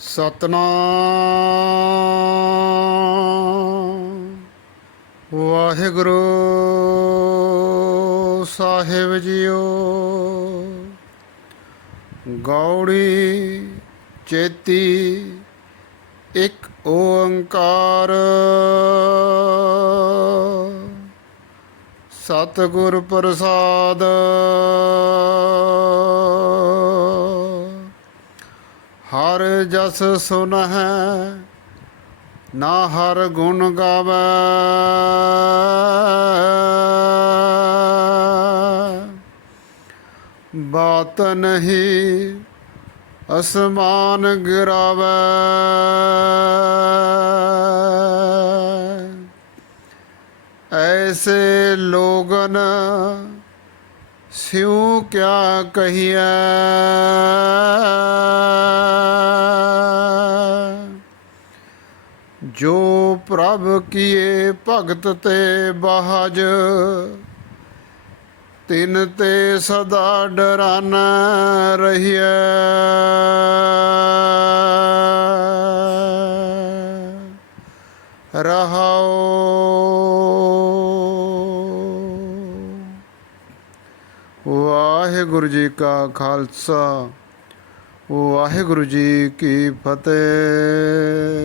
ਸਤਨਾਮ। ਵਾਹਿਗੁਰੂ ਸਾਹਿਬ ਜੀਓ। ਗੌੜੀ ਚੇਤੀ ਇੱਕ ਓੰਕਾਰ। ਸਤਿਗੁਰ ਪ੍ਰਸਾਦ। ਹਰ ਜਸ ਸੁਨਹਿ, ਨਾ ਹਰ ਗੁਣ ਗਾਵੇ। ਬਾਤ ਨਹੀਂ, ਅਸਮਾਨ ਗਿਰਾਵੇ। ਐਸੇ ਲੋਗਨ ਸਿਉ ਕਿਆ ਕਹੀਐ? ਜੋ ਪ੍ਰਭ ਕੀਏ ਭਗਤ ਤੇ ਬਾਜ ਤਿਨ ਤੇ ਸਦਾ ਡਰਨ ਰਹੀਐ। ਰਹਾਓ। ਵਾਹਿਗੁਰੂ ਜੀ ਕਾ ਖਾਲਸਾ, ਵਾਹਿਗੁਰੂ ਜੀ ਕੀ ਫਤਿਹ।